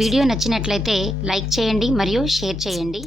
Video నచ్చినట్లయితే like చేయండి మరియు షేర్ చేయండి.